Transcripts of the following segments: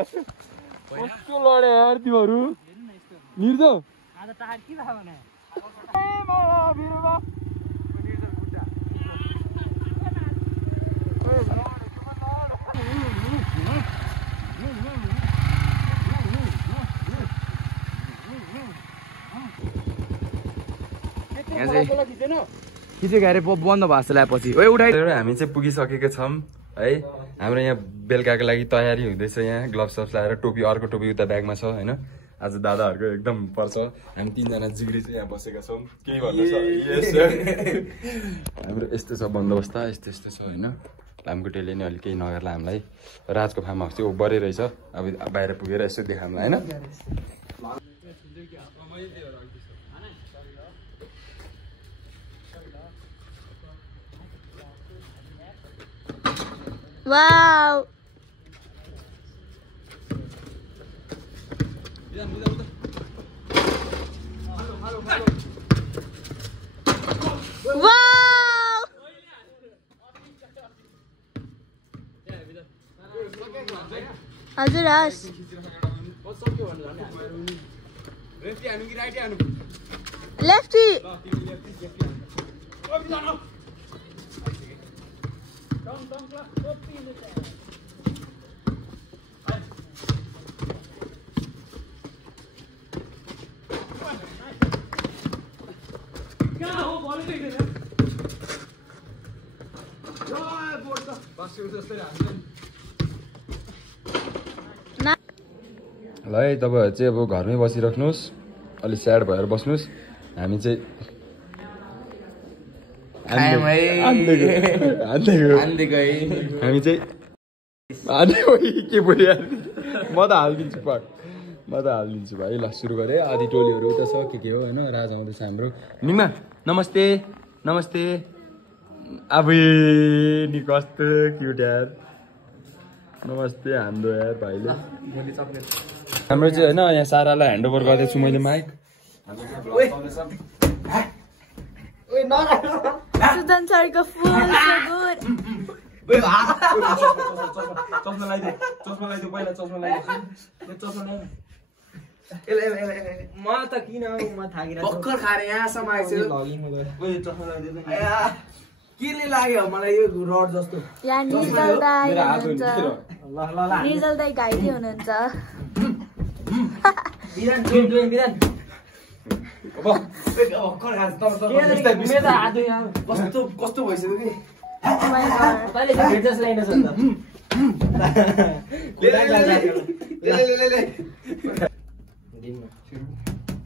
कस्तो लड्या यार तिमीहरू निर्जो आज टार के भयो भने खिचेको अरे बन्द भएको जस्तो लागेपछि ओ उठाइ हामी चाहिँ पुगिसकेका छौँ है। हाम्रो यहाँ बेलुकाको लागि तयारी हुँदैछ। यहाँ ग्लोभ्स सब्स लगाएर टोपी अर्को टोपी उता ब्यागमा छ होइन। आज दादाहरूको एकदम पर्छ। हामी तीनजना जिग्री चाहिँ यहाँ बसेका छौँ। केही भन्नु हाम्रो यस्तो छ बन्दोबस्त यस्तो यस्तो छ होइन। लामखुट्टेले नि अलिक केही नगर्ला हामीलाई। राजको फार्म हाउस चाहिँ ओभरै रहेछ। अब बाहिर पुगेर यसो देखाउँला होइन। Wow! Wow! Hazır az. Lefty. ल है तपाईँहरू चाहिँ अब घरमै बसिराख्नुहोस्। अलि स्याड भएर बस्नुहोस्। हामी चाहिँ हामी चाहिँ के बोल्यो म त हालिदिन्छु पाक म त हालिदिन्छु भाइ। ल सुरु गरेँ। आधी टोलीहरू उता छ के हो होइन। राज आउँदैछ हाम्रो। निमा नमस्ते नमस्ते। अब नि कस्तो क्युट यार। नमस्ते हाम्रो यार भाइले। हाम्रो चाहिँ होइन यहाँ सारालाई ह्यान्डओभर गर्दैछु मैले mic. Sudan sarka full so good. चस्मा लगाइदे पहिला चस्मा लगाइदे चस्मा ल्याउ म त किन म थाकिरा भक्कर खारे यहाँसम्म आइसक्यो ओए चस्मा लगाइदे केले लाग्यो मलाई यो रड जस्तो यहाँ निजल दाइ हुनुहुन्छ निजल दाइ घाइते हुनुहुन्छ बिरान बिरान भक्कर खान्छ कस्तो कस्तो भइसक्यो कि तैले भेट्स लाइन छ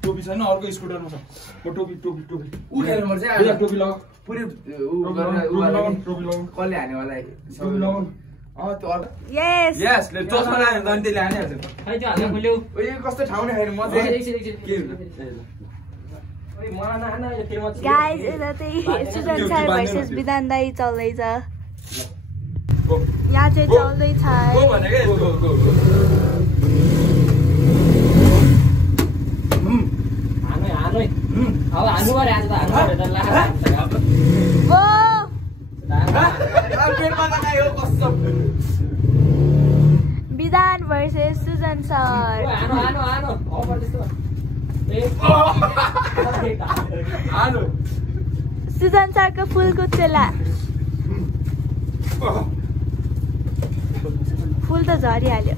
टोपी छैन अर्को स्कुटरमा छ म टोपी टोपी टोपी उखेल्नु पर्छ टोपी लगाऊ पुरै टोपी लगाऊ कसले हाने वाला टोपी लगाऊ त्यो यस यस ले चस्मा लायो भने त्यसले हानिहाल्छ खै त्यो हाल्नु खोल्यो ओए कस्तो ठाउँ नै छैन म चाहिँ के गाइस यता चाहिँ सुजन सर भर्सेस विधान दाइ चल्दैछ। यहाँ चाहिँ चल्दैछ विधान भर्सेस सुजन सर। सुजन सरको फुलको चेला फुल त झरिहाल्यो।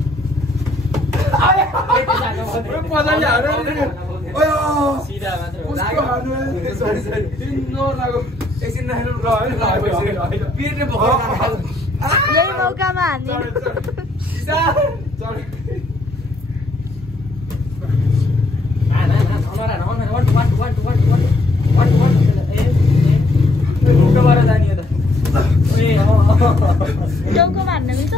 यही मौकामा हान्दिनु टाउकोमा हान्न मिल्छ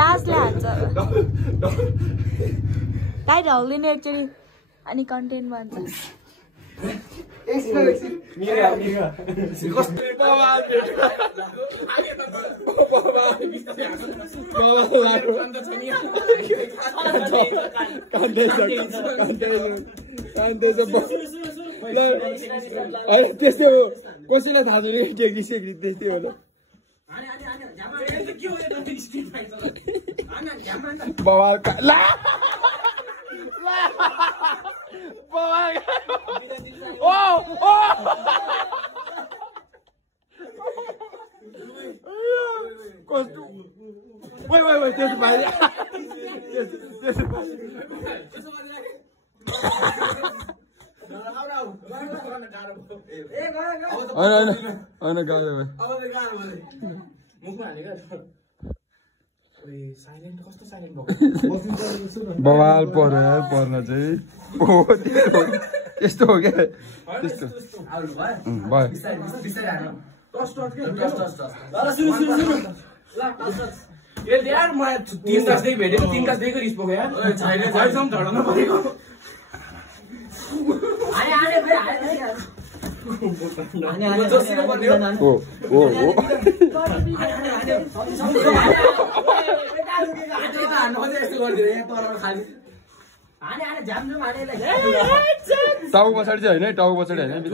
राजले हान्छ गाई ढल्दिनु एकचोटि अनि कन्टेन्ट भन्छ त्यस्तै हो कसैलाई थाहा छैन टेक्निक सेक्निक त्यस्तै हो ल बवाल ला बवाल ओ ओ कस्तो ओइ ओइ ओइ त्यसो भाइ बवाल पर्न चाहिँ यस्तो हो क्या त्यस्तो टाउको पछाडि चाहिँ होइन टाउको पछाडि होइन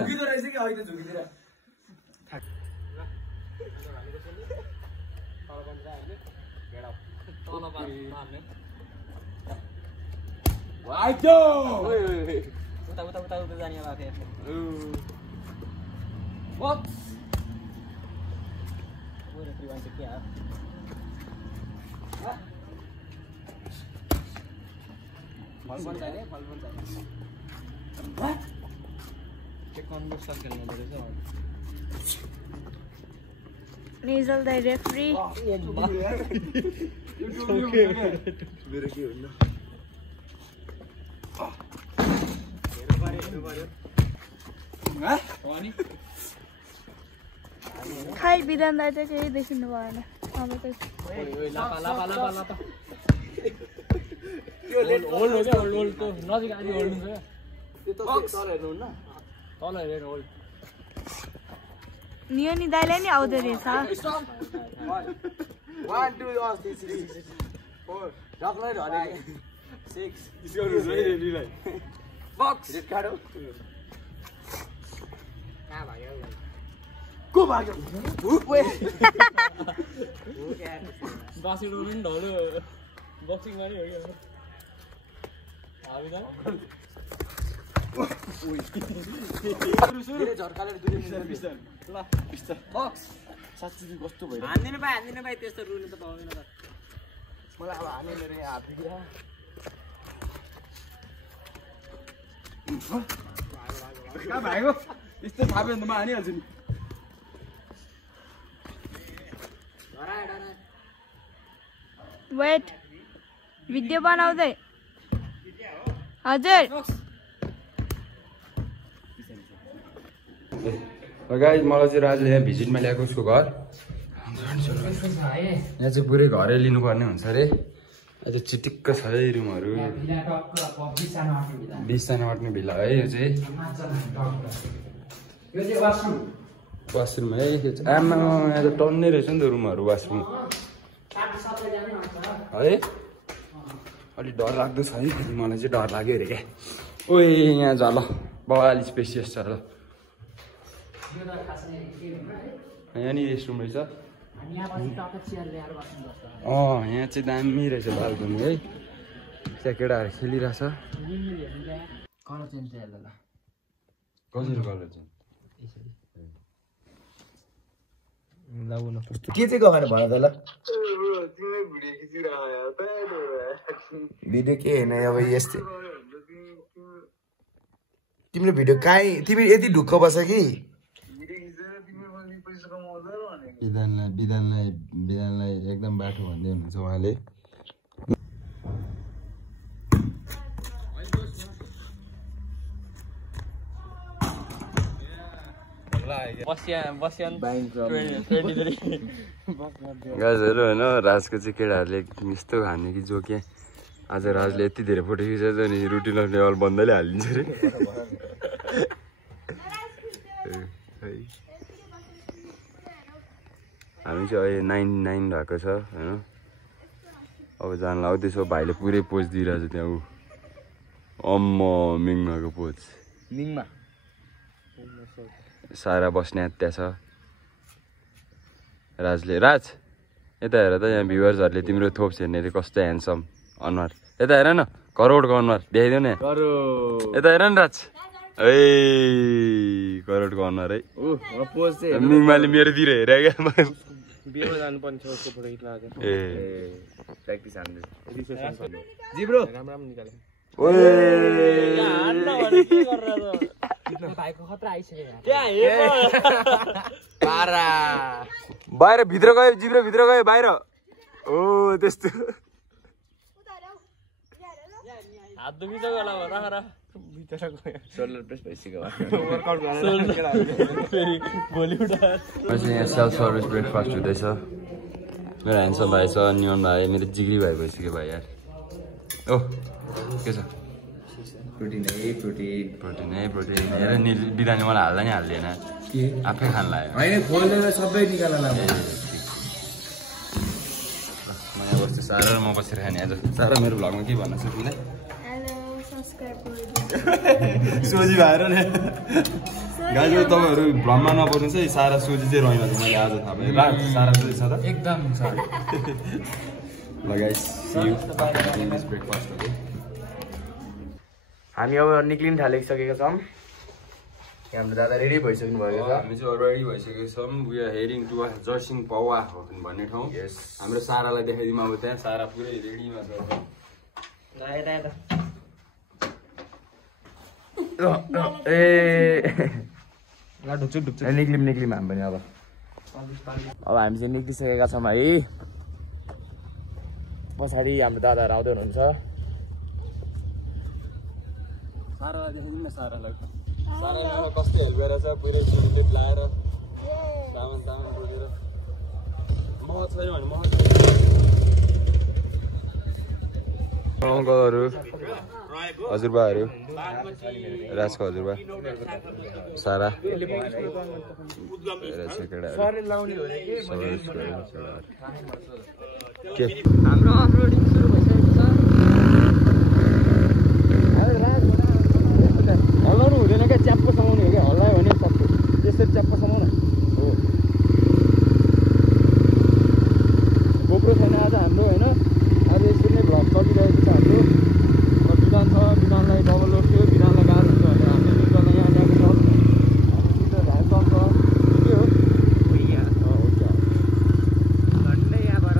Nasal the referee. खाइ बिदान दाइ चाहिँ केही देखिनु भएन अब चाहिँ नियनी दाइलाई नि आउँदो रहेछ कस्तो भयो हान्दिनु भाइ त्यस्तो रुनु त पाउँदैन त मलाई अब हानेन रे हात बिग्रा कहाँ भागो यस्तो थाहा भयो भने त म हानिहाल्छु नि वेट भिडियो बनाउँदै हजुर गाइस मलाई चाहिँ राजले यहाँ भिजिटमा ल्याएको उसको घर यहाँ चाहिँ पुरै घरै लिनुपर्ने हुन्छ अरे अझ चिटिक्क छ है रुमहरू 20 जना अट्ने भिल्ला है यो चाहिँ वासरुम है आमा यहाँ त टन्नै रहेछ नि त रुमहरू वासरुम है अलिक डर लाग्दो छ है मलाई चाहिँ डर लाग्यो अरे क्या ओए यहाँ छ ल बवाल स्पेसियस छ ल यहाँ नि रेस्टरुम रहेछ यहाँ चाहिँ दामी रहेछ बाल्कनी है त्यहाँ केटाहरू खेलिरहेछ कलर चेन्ज चाहिँ ल कसरी कलर चाहिँ के चाहिँ गएर भन त ल भिडियो के होइन अब यस्तै तिमीले भिडियो कहीँ तिमी यति ढुक्क बस्छ कि विधानलाई एकदम बाटो भन्दै हुनुहुन्छ उहाँले गाजहरू होइन राजको चाहिँ केटाहरूले एकदम यस्तो खाने कि जो के आज राजले यति धेरै फोटो खिचेछ नि रुटिन अफ लेभल बन्दैले हालिदिन्छ अरे हामी चाहिँ अहिले 99 भएको छ होइन अब जान लाग्दैछ भाइले पुरै पोज दिइरहेछ त्यहाँ ऊ अम्म मिङमाको पोज मिङमा सारा बस्ने हत्या छ राजले राज यता हेर त यहाँ भ्युवर्सहरूले तिम्रो थोप्स हेर्ने कस्तो ह्यान्डसम अनुहार यता हेर न करोडको अनुहार देखाइदेऊ न यता हेर नि राज ए करोडको अनुहार है मिङमाले मेरोतिर हेरे क्या ए प्र्याक्टिस हान्दै बाहिर भित्र गयो जिब्रो भित्र गयो बाहिर ओ त्यस्तो सेल्फ सर्भिस ब्रेकफास्ट हुँदैछ मेरो ह्यान्डसम भाइ छ नियन भाइ मेरो जिग्री भाइ भइसक्यो भाइ यार ओ के छ प्रोटिन हेर नि बिरानी मलाई हाल्दा नि हाल्दैन आफै खान लाग्यो होइन खोलेर सबै निकाल म यहाँ बस्छु सारा र म बसेर खाने आज सारा मेरो भ्लगमा के भन्न सोचीलाई सोझी भएर नि गाइज तपाईँहरू भ्रममा नपर्नु चाहिँ सारा सोझी चाहिँ रहेन मैले आज थाहा पाएँ सारा सोझी छ त एकदम छ ल गाइस ब्रेकफास्ट हो हामी अब निक्लिन थालिसकेका छौँ हाम्रो दादा रेडी भइसक्नु भएको छ हामी चाहिँ रेडी भइसकेको छौँ वी आर हेडिङ टु जर्सिङ पौवा भन्ने ठाउँ हाम्रो सारालाई देखाइदिउँ अब त्यहाँ सारा पुरै रेडीमा छ निक्लिम हामी पनि अब हामी चाहिँ निक्लिसकेका छौँ है पछाडि हाम्रो दादाहरू आउँदै हुनुहुन्छ सारालाई देखाइदिउँ न सारालाई सारालाई कस्तो हेल्प गरेर छ पुरै टिप लाएर सामान बोकेर मह छैन भने मह अङ्कलहरू हजुरबाहरू राजको हजुरबा सारा के हाम्रो अफरोडिङ सुरु भइसकेको छ हल्लाउनु हुँदैन क्या च्याप्पो समाउनु हो क्या हल्लायो भने सक्यो त्यसरी च्याप्पो समाउन हो गोप्रो छैन आज हाम्रो होइन आज यसरी नै भ्लग चलिरहेको छ हाम्रो विधान छ विधानलाई डबल लोड थियो विधानलाई गाह्रो हुन्छ भनेर हामीले विधानलाई यहाँ ल्याएको छौँ भाइ चल्छ के हो झन्डै यहाँबाट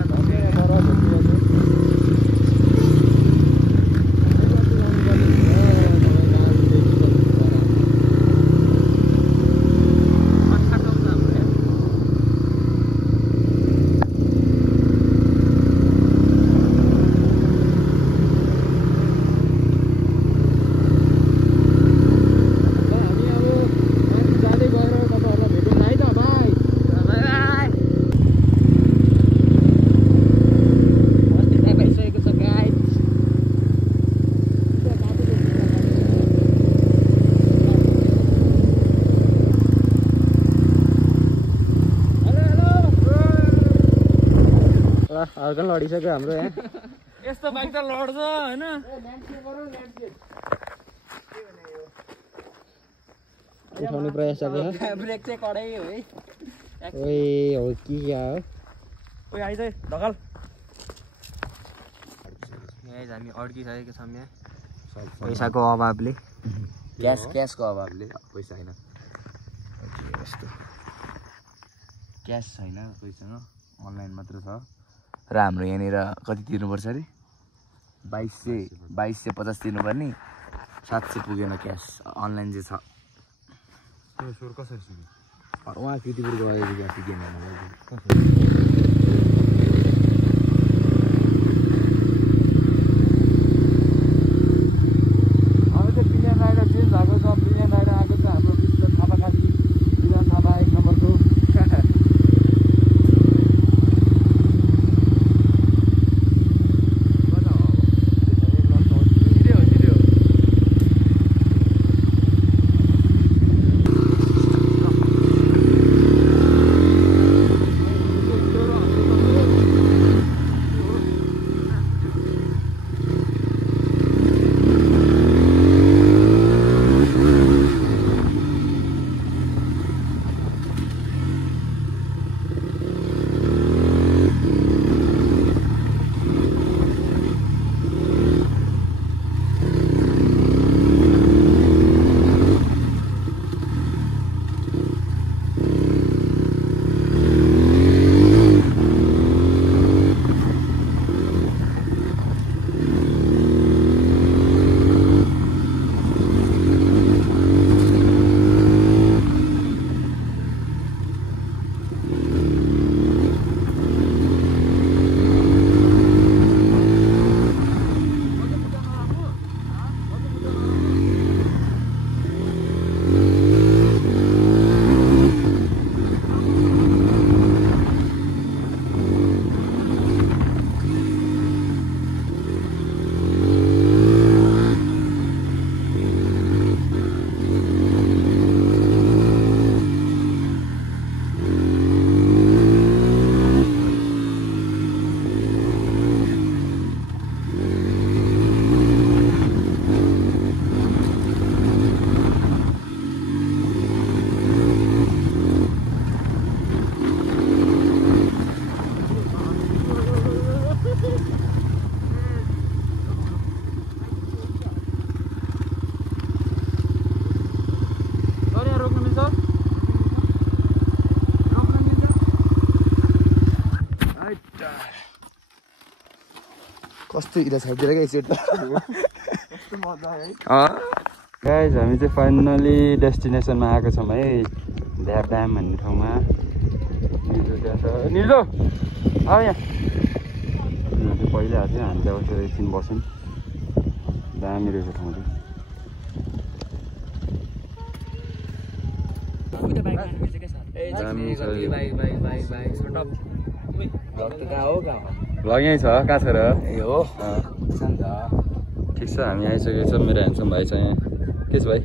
अर्को लडिसक्यो हाम्रो यहाँ यस्तो बाइक त लड्छ होइन उठाउने प्रयास गरेको छ ब्रेक चाहिँ कडै हो है ओए हो कि क्या हो ओइ आइज ढकाल यहाँ हामी अड्किसकेको छौँ यहाँ पैसाको अभावले क्यासको अभावले पैसा छैन यस्तो क्यास छैन पैसा अनलाइन मात्र छ र हाम्रो यहाँनिर कति तिर्नुपर्छ अरे 2250 तिर्नुपर्ने 700 पुगेन क्यास अनलाइन चाहिँ छ स्वर कसरी सुन्यो उहाँ कृतिपुर गएको ग्यास गेम हेर्नु अब चाहिँ प्रिलियन राइडर चेन्ज भएको छ प्रिलियन राइडर आएको छ हाम्रो विश्व थापा खाली विधान थापा 1 नम्बरको कस्तो इरा छर्दिएर क्या सेट त गाइज हामी चाहिँ फाइनली डेस्टिनेसनमा आएको छौँ है ध्यापधाम भन्ने ठाउँमा निर्जो त्यहाँ छ निर्जो अब यहाँ चाहिँ पहिला आएको थियो हामी चाहिँ अब एकछिन बस्यौँ दामी रहेछ ठाउँ चाहिँ भ्लग यहीँ छ कहाँ छ र ए हो ठिक छ हामी आइसकेको छौँ मेरो ह्यान्डसम भाइ छ यहाँ के छ भाइ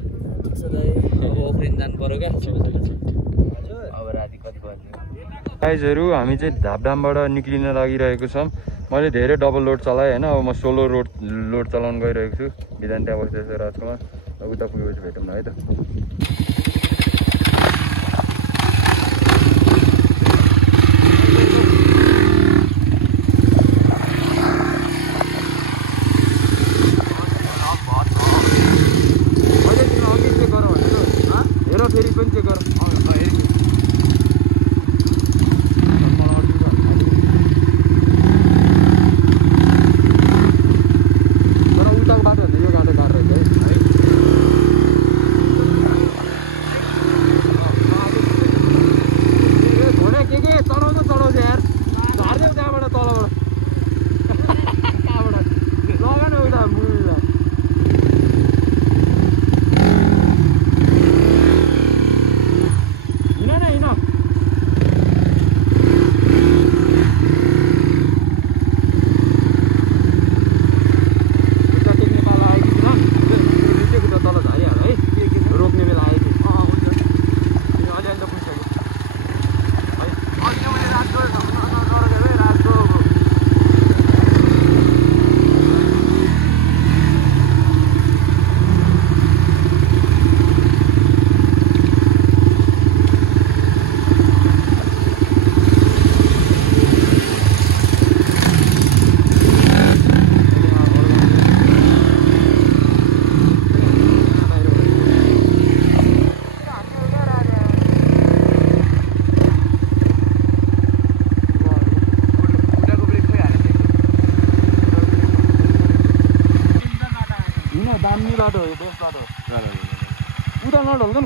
गाइजहरू हामी चाहिँ धापधामबाट निक्लिन लागिरहेको छौँ मैले धेरै डबल लोड चलाएँ होइन अब म सोलो लोड चलाउनु गइरहेको छु विधान त्यहाँ बस्दैछ राजकुमार उता पुगेपछि भेटौँ न है त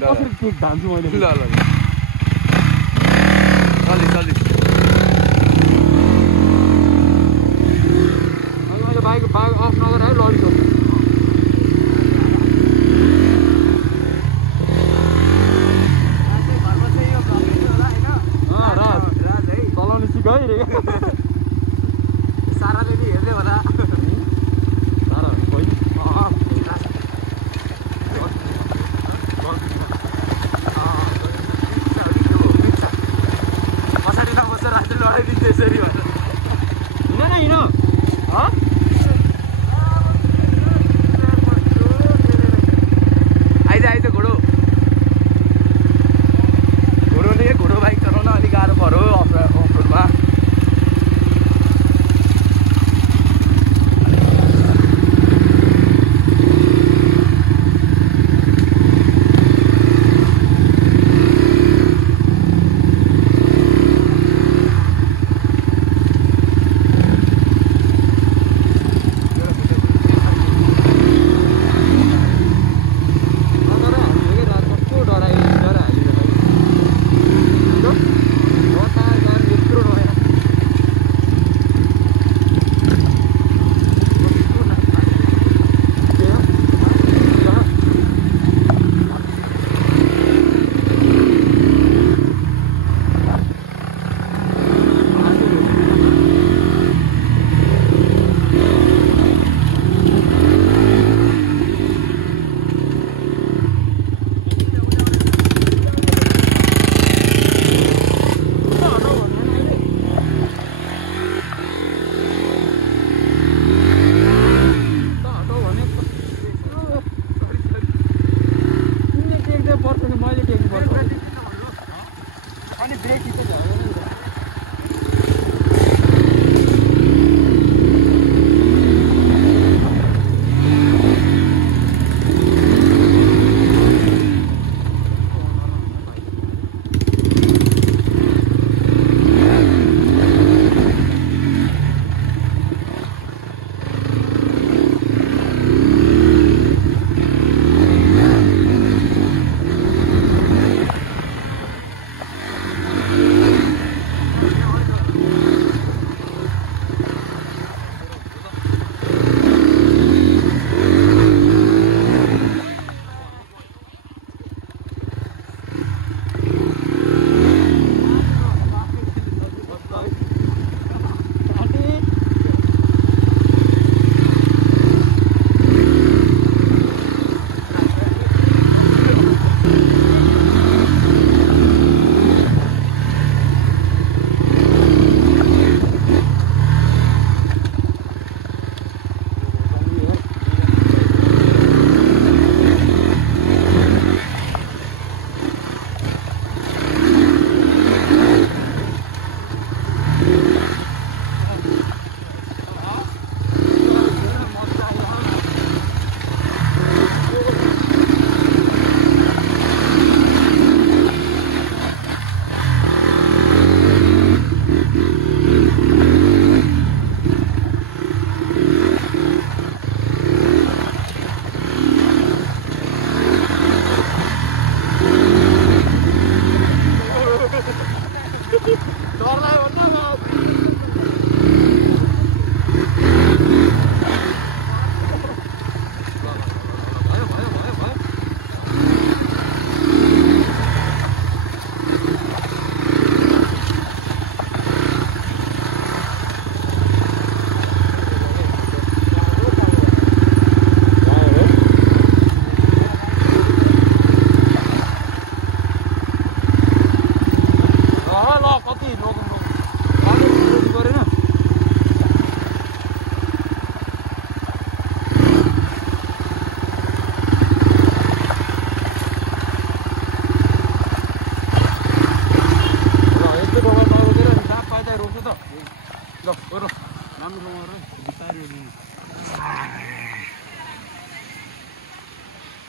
कसरी धान्छु मैले ल अहिले बाइक अफ नगर है लडीको चलाउनु सिक है रे साराले नि हेर्ने होला सारा कोही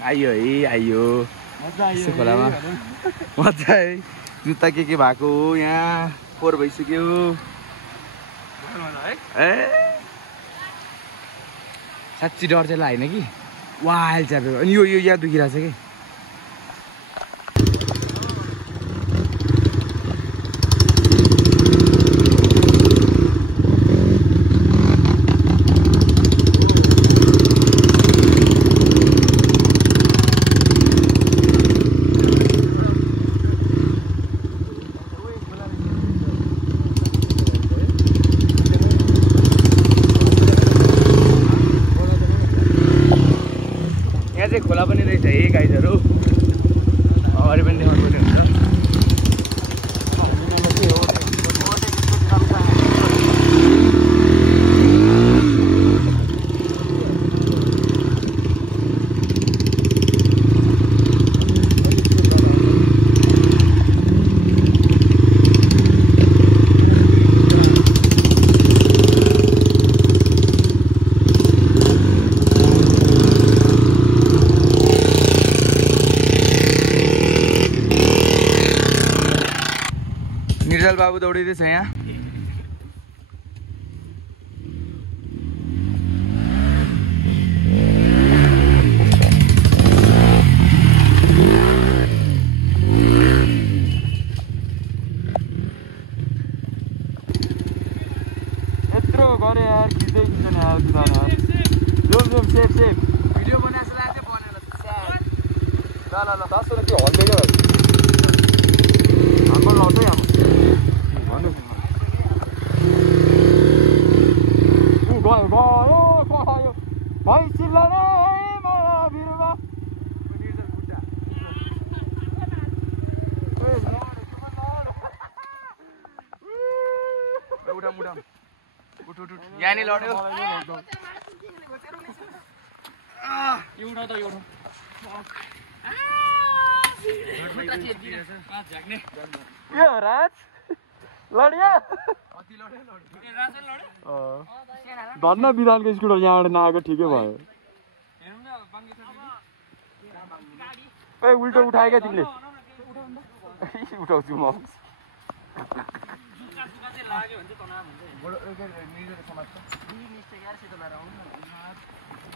आइयो है आइयो खोलामा मजा है जुत्ता के भएको हो यहाँ फोहोर भइसक्यो ए साँच्ची डर चाहिँ लागेन कि वाइल्ड च्यापेको अनि यो यहाँ दुखिरहेछ कि खोला पनि रहेछ है गाइजहरू अगाडि पनि देखाउनु पर्ने हुन्छ निर्जल बाबु दौडिँदैछ यहाँ यत्रो गरे यार खिच्दै खिच्दैन यार बिदान यार जोम सेफ भिडियो बनाएको लाग्यो बनेर ल ल तास के हल्दै क्या हाम्रो लटै हाम्रो गयो भाइ चिल्लाने बिरुवा उठ यहाँ लड्यो यो राज लड्यो धन्न विधानको स्कुटर यहाँबाट नआएको ठिकै भयो ए उल्टो उठाएका तिमीले उठाउँछु म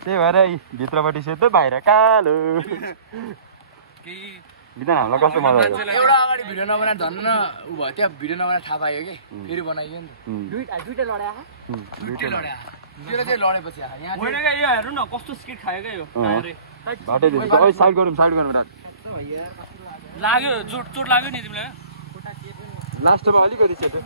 त्यही भएर भित्रपट्टि सेतो बाहिर कालो बिदान हामीलाई कस्तो मजा आयो एउटा अगाडि भिडियो नबनाएर धन्न उ भयो त्यहाँ भिडियो नबनाएर थाहा पायो कि फेरि बनाइयो नि दुईटा लड्या त्यो चाहिँ लडेपछि यहाँ होइन क्या यो हेर्नु न कस्तो स्किट खायो क्या यो बाटै साइड गरौँ लाग्यो चोट लाग्यो नि तिमीलाई लास्टमा अलिकति सेतो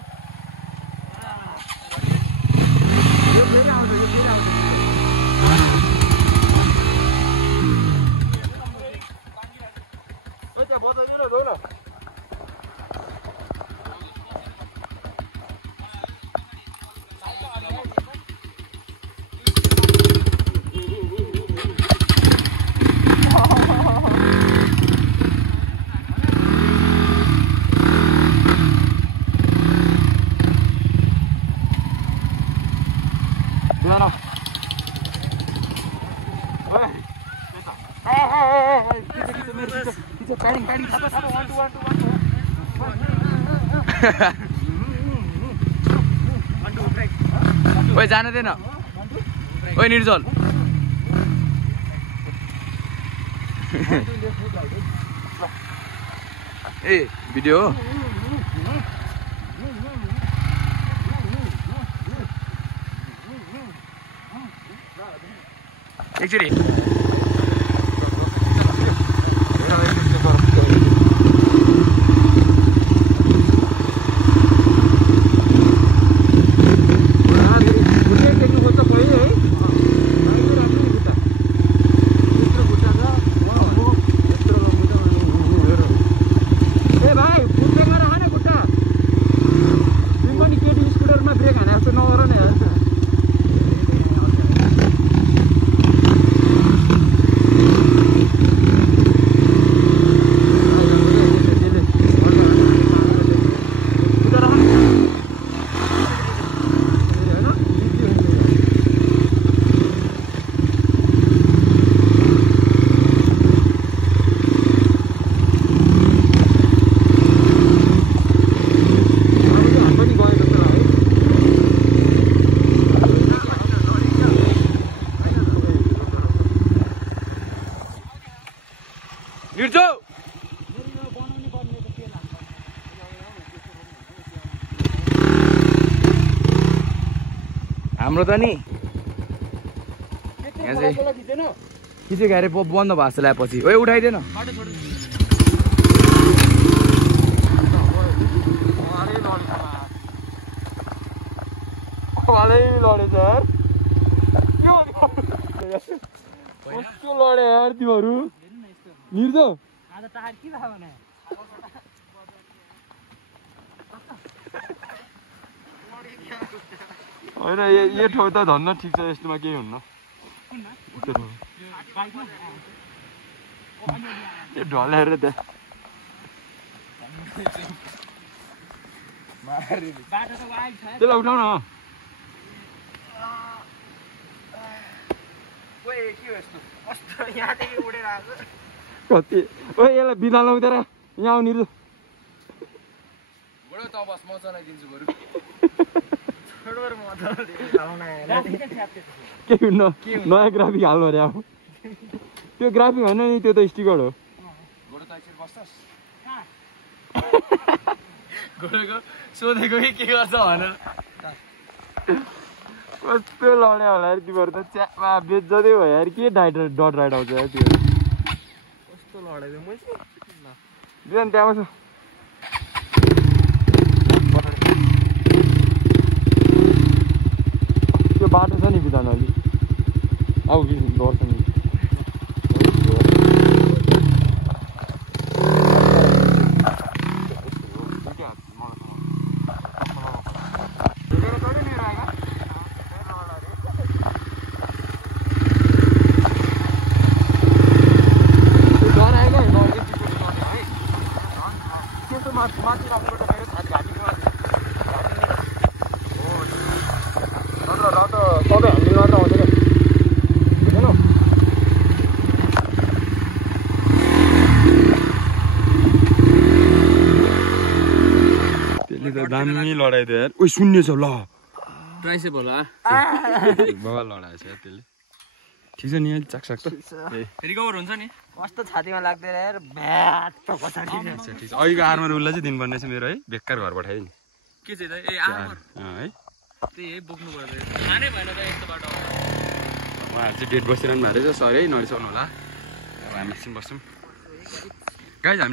ओए जान देन ओए निर्जल ए भिडियो हो एकचोटि हाम्रो त नि यहाँ चाहिँ खिचेको अरे बन्द भएको जस्तो ल्याएपछि ओए उठाइदिएन लडेछ यार कस्तो लडे यार तिमीहरू निर्ज होइन यो ठाउँ त धन्न ठिक छ यस्तोमा केही हुन्न यो ढलेर त्यहाँ त्यसलाई उठाउ न कति ओ यसलाई बिदा लाउँदैन यहाँ आउनु त बस म चलाइदिन्छु बरु के हुन्न नयाँ ग्राफिक हाल्नु अरे अब त्यो ग्राफिक होइन नि त्यो त स्टिकर हो सोधेको कि के गर्छ भन कस्तो लड्यो होला यार तिमीहरू त च्यापमा बेच्दै भयो यार के डट राइड आउँछ यार त्यो कस्तो लडेको म बिहान त्यहाँ आउँछ त्यो बाटो छ नि बिदान अलि अब गर्छ नि दामी लडाइदियो यार ओइ शून्य छ ल ट्राइसेप होला बाबा लडाएछ यार त्यसले ठिक छ नि यार चाकसाक त रिकभर हुन्छ नि कस्तो छातीमा लाग्दैन यार ब्याट पछाडि ठिक छ अहिलेको आर्मर उसलाई चाहिँ दिनुपर्ने छ मेरो है बेकार घर पठायो नि के चाहिँ त ए आर्मर है त्यही बोक्नु पर्छ खानै भएन त यस्तो बाटो उहाँहरू चाहिँ डेट बसिरहनु भएको रहेछ सरी है नरिसाउनु होला अब हामी एकछिन बस्छौँ गाइज हामी